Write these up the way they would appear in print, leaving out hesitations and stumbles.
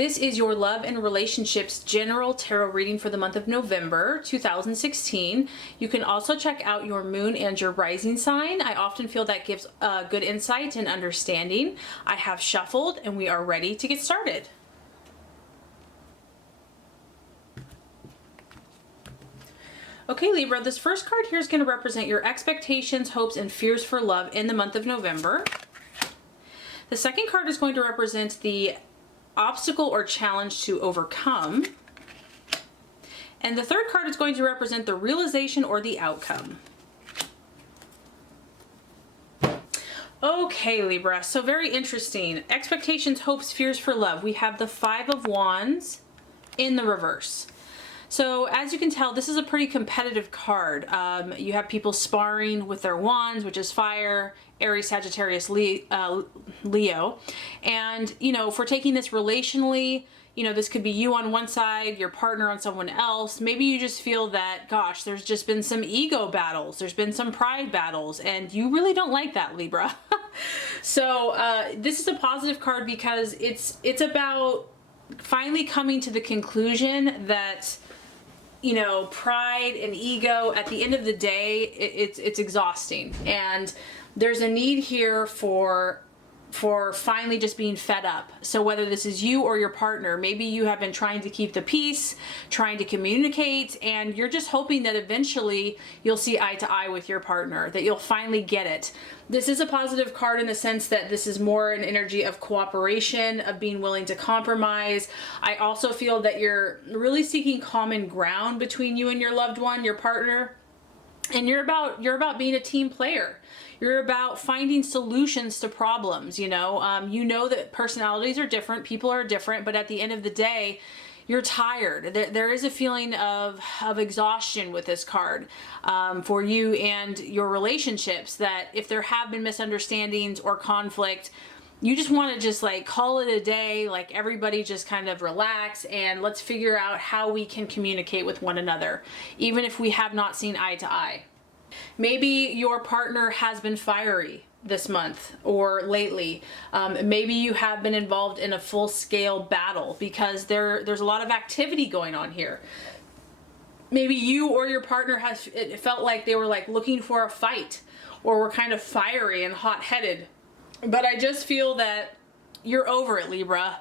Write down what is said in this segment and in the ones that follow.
This is your love and relationships general tarot reading for the month of November 2016. You can also check out your moon and your rising sign. I often feel that gives good insight and understanding. I have shuffled and we are ready to get started. Okay, Libra, this first card here is going to represent your expectations, hopes, and fears for love in the month of November. The second card is going to represent the obstacle or challenge to overcome. And the third card is going to represent the realization or the outcome. Okay, Libra, so very interesting. Expectations, hopes, fears for love. We have the Five of Wands in the reverse. So as you can tell, this is a pretty competitive card. You have people sparring with their wands, which is fire, Aries, Sagittarius, Leo. And, you know, if we're taking this relationally, you know, this could be you on one side, your partner on someone else. Maybe you just feel that, gosh, there's just been some ego battles. There's been some pride battles, and you really don't like that, Libra. So this is a positive card because it's about finally coming to the conclusion that, you know, pride and ego, at the end of the day, it's exhausting. And there's a need here for finally just being fed up. So whether this is you or your partner, maybe you have been trying to keep the peace, trying to communicate, and you're just hoping that eventually you'll see eye to eye with your partner, that you'll finally get it. This is a positive card in the sense that this is more an energy of cooperation, of being willing to compromise. I also feel that you're really seeking common ground between you and your loved one, your partner. And you're about being a team player. You're about finding solutions to problems, you know. You know that personalities are different, people are different, but at the end of the day, you're tired. There is a feeling of exhaustion with this card for you and your relationships, that if there have been misunderstandings or conflict, you just want to just like call it a day, like everybody just kind of relax and let's figure out how we can communicate with one another, even if we have not seen eye to eye. Maybe your partner has been fiery this month or lately. Maybe you have been involved in a full-scale battle because there's a lot of activity going on here. Maybe you or your partner it felt like they were like looking for a fight or were kind of fiery and hot-headed. But I just feel that you're over it, Libra.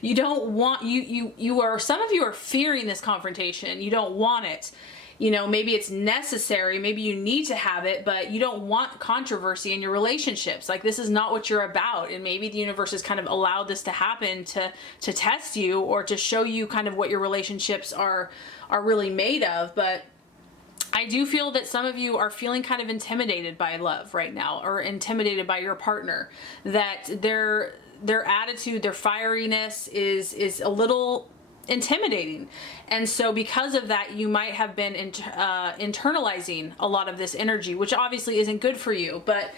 You don't want, some of you are fearing this confrontation. You don't want it. You know, maybe it's necessary, maybe you need to have it, but you don't want controversy in your relationships. Like, this is not what you're about. And maybe the universe has kind of allowed this to happen to test you or to show you kind of what your relationships are really made of. But I do feel that some of you are feeling kind of intimidated by love right now, or intimidated by your partner, that their attitude, their fieriness is a little intimidating. And so because of that, you might have been internalizing a lot of this energy, which obviously isn't good for you. But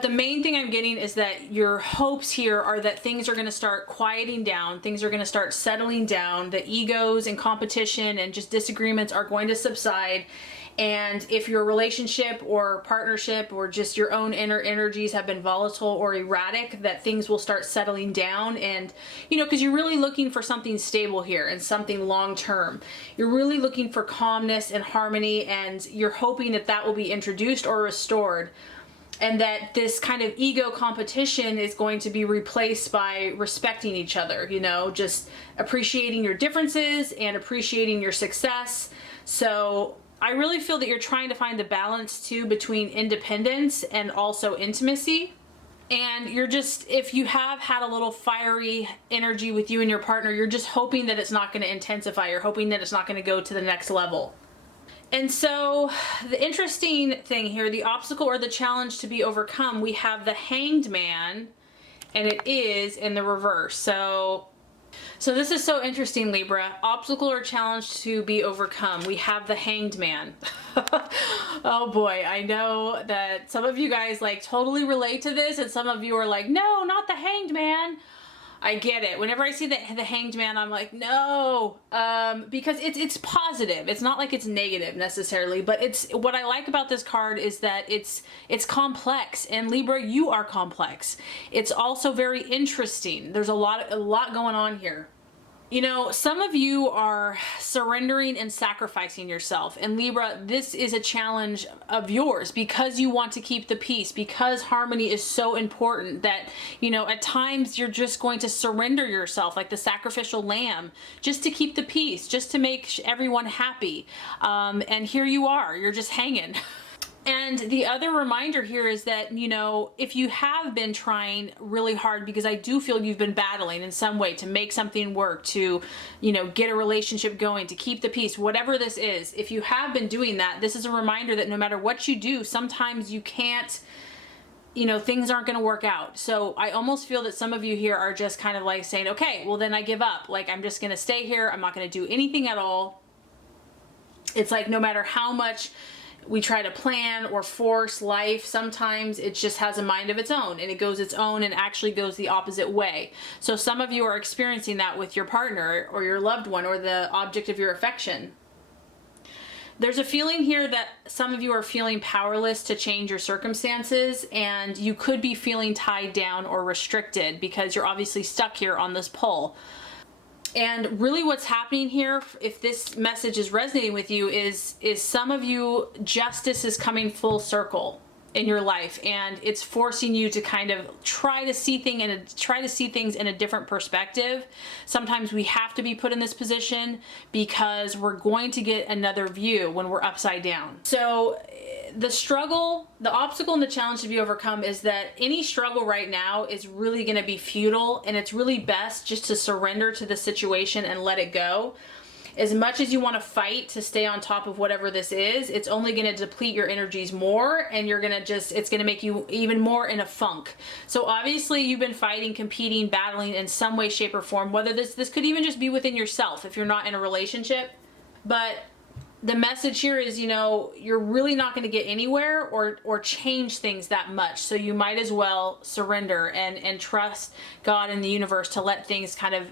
the main thing I'm getting is that your hopes here are that things are going to start quieting down, things are going to start settling down, the egos and competition and just disagreements are going to subside. And if your relationship or partnership or just your own inner energies have been volatile or erratic, that things will start settling down. And, you know, because you're really looking for something stable here and something long term. You're really looking for calmness and harmony, and you're hoping that that will be introduced or restored. And that this kind of ego competition is going to be replaced by respecting each other, you know, just appreciating your differences and appreciating your success. So I really feel that you're trying to find the balance too between independence and also intimacy. And you're just, if you have had a little fiery energy with you and your partner, you're just hoping that it's not going to intensify. You're hoping that it's not going to go to the next level. And so the interesting thing here, the obstacle or the challenge to be overcome, we have the Hanged Man, and it is in the reverse. So this is so interesting, Libra. Obstacle or challenge to be overcome. We have the Hanged Man. Oh boy, I know that some of you guys like totally relate to this, and some of you are like, no, not the Hanged Man. I get it. Whenever I see the Hanged Man, I'm like, no, because it's positive. It's not like it's negative necessarily, but it's what I like about this card is that it's complex. And Libra, you are complex. It's also very interesting. There's a lot going on here. You know, some of you are surrendering and sacrificing yourself. And Libra, this is a challenge of yours because you want to keep the peace, because harmony is so important that, you know, at times you're just going to surrender yourself like the sacrificial lamb just to keep the peace, just to make everyone happy. And here you are, you're just hanging. And the other reminder here is that, you know, if you have been trying really hard, because I do feel you've been battling in some way to make something work, to, you know, get a relationship going, to keep the peace, whatever this is, if you have been doing that, this is a reminder that no matter what you do, sometimes you can't, you know, things aren't going to work out. So I almost feel that some of you here are just kind of like saying, okay, well then I give up. Like, I'm just going to stay here. I'm not going to do anything at all. It's like no matter how much we try to plan or force life, sometimes it just has a mind of its own and it goes its own and actually goes the opposite way. So some of you are experiencing that with your partner or your loved one or the object of your affection. There's a feeling here that some of you are feeling powerless to change your circumstances, and you could be feeling tied down or restricted because you're obviously stuck here on this pole. And really what's happening here, if this message is resonating with you, is some of you, justice is coming full circle in your life, and it's forcing you to kind of try to see things in a different perspective. Sometimes we have to be put in this position because we're going to get another view when we're upside down. So the struggle, the obstacle and the challenge to be overcome is that any struggle right now is really going to be futile, and it's really best just to surrender to the situation and let it go. As much as you want to fight to stay on top of whatever this is, it's only going to deplete your energies more, and you're going to it's going to make you even more in a funk. So obviously you've been fighting, competing, battling in some way, shape, or form, whether this could even just be within yourself if you're not in a relationship. But the message here is, you know, you're really not going to get anywhere or change things that much. So you might as well surrender and trust God and the universe to let things kind of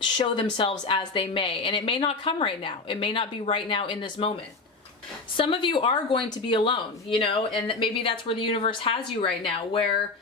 show themselves as they may. And it may not come right now. It may not be right now in this moment. Some of you are going to be alone, you know, and maybe that's where the universe has you right now, where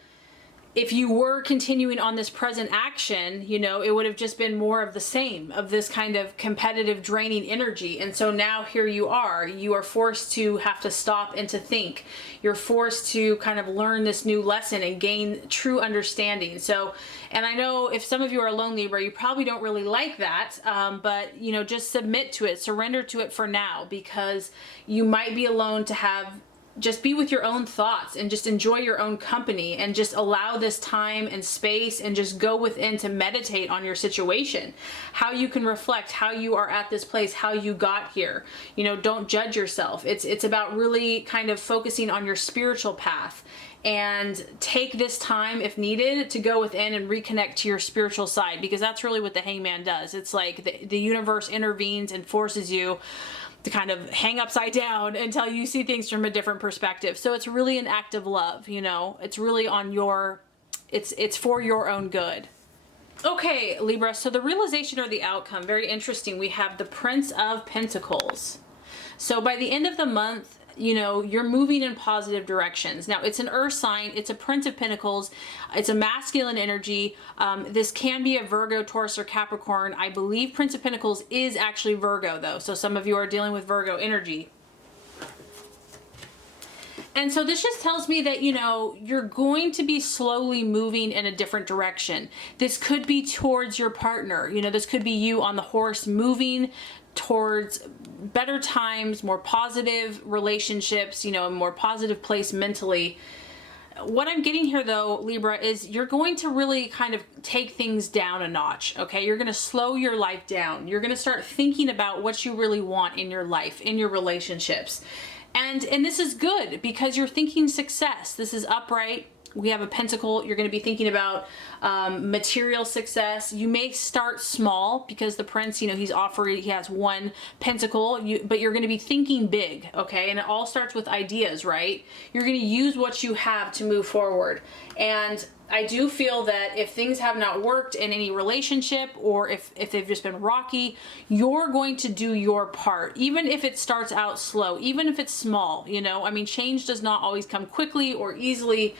if you were continuing on this present action, you know, it would have just been more of the same, of this kind of competitive, draining energy. And so now here you are forced to have to stop and to think. You're forced to kind of learn this new lesson and gain true understanding. So, and I know if some of you are alone, Libra, you probably don't really like that, but, you know, just submit to it, surrender to it for now, because you might be alone to just be with your own thoughts and just enjoy your own company and just allow this time and space and just go within to meditate on your situation, how you can reflect, how you are at this place, how you got here. You know, don't judge yourself. It's about really kind of focusing on your spiritual path, and take this time if needed to go within and reconnect to your spiritual side, because that's really what the Hangman does. It's like the universe intervenes and forces you to kind of hang upside down until you see things from a different perspective. So it's really an act of love, you know, it's really on it's for your own good. Okay, Libra, so the realization or the outcome, very interesting. We have the Prince of Pentacles. So by the end of the month, you know, you're moving in positive directions. Now, it's an earth sign. It's a Prince of Pentacles. It's a masculine energy. This can be a Virgo, Taurus, or Capricorn. I believe Prince of Pentacles is actually Virgo, though. So some of you are dealing with Virgo energy. And so this just tells me that, you know, you're going to be slowly moving in a different direction. This could be towards your partner. You know, this could be you on the horse moving towards better times, more positive relationships, you know, a more positive place mentally. What I'm getting here though, Libra, is you're going to really kind of take things down a notch, okay? You're going to slow your life down. You're going to start thinking about what you really want in your life, in your relationships. And this is good because you're thinking success. This is upright. We have a pentacle. You're going to be thinking about material success. You may start small because the prince, you know, he has one pentacle, but you're going to be thinking big, okay? And it all starts with ideas, right? You're going to use what you have to move forward. And I do feel that if things have not worked in any relationship, or if they've just been rocky, you're going to do your part, even if it starts out slow, even if it's small. You know, I mean, change does not always come quickly or easily.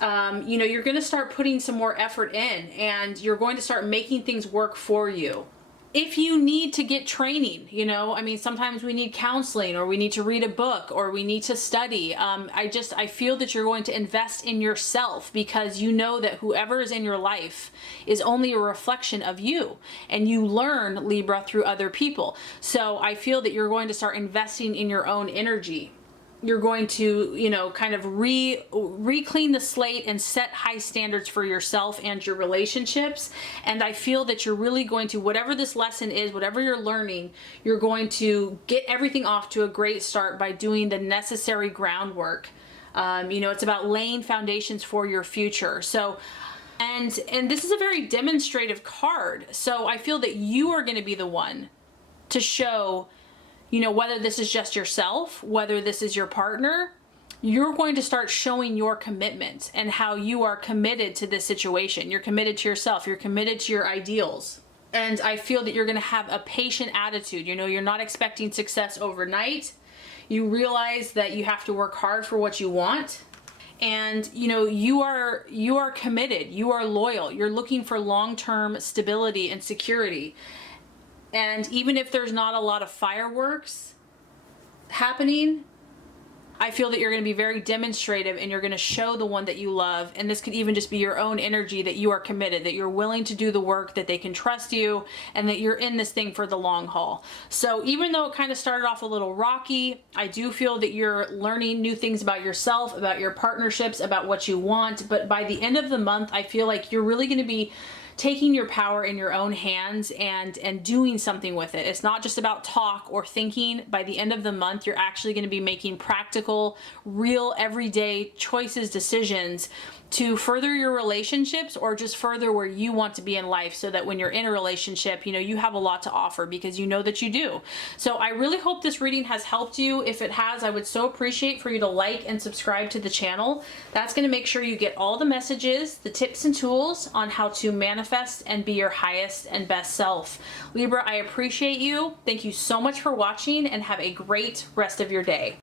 You know, you're going to start putting some more effort in, and you're going to start making things work for you. If you need to get training, you know, I mean, sometimes we need counseling, or we need to read a book, or we need to study. I feel that you're going to invest in yourself, because you know that whoever is in your life is only a reflection of you, and you learn, Libra, through other people. So I feel that you're going to start investing in your own energy. You're going to, you know, kind of re-clean the slate and set high standards for yourself and your relationships. And I feel that you're really going to, whatever this lesson is, whatever you're learning, you're going to get everything off to a great start by doing the necessary groundwork. You know, it's about laying foundations for your future. So, and this is a very demonstrative card. So I feel that you are going to be the one to show, you know, whether this is just yourself, whether this is your partner, you're going to start showing your commitment and how you are committed to this situation. You're committed to yourself. You're committed to your ideals. And I feel that you're going to have a patient attitude. You know, you're not expecting success overnight. You realize that you have to work hard for what you want. And, you know, you are committed. You are loyal. You're looking for long-term stability and security. And even if there's not a lot of fireworks happening, I feel that you're going to be very demonstrative, and you're going to show the one that you love. And this could even just be your own energy, that you are committed, that you're willing to do the work, that they can trust you, and that you're in this thing for the long haul. So even though it kind of started off a little rocky, I do feel that you're learning new things about yourself, about your partnerships, about what you want. But by the end of the month, I feel like you're really going to be taking your power in your own hands and doing something with it. It's not just about talk or thinking. By the end of the month, you're actually going to be making practical, real, everyday choices, decisions to further your relationships, or just further where you want to be in life, so that when you're in a relationship, you know, you have a lot to offer, because you know that you do. So I really hope this reading has helped you. If it has, I would so appreciate for you to like and subscribe to the channel. That's going to make sure you get all the messages, the tips and tools on how to manifest and be your highest and best self. Libra, I appreciate you. Thank you so much for watching, and have a great rest of your day.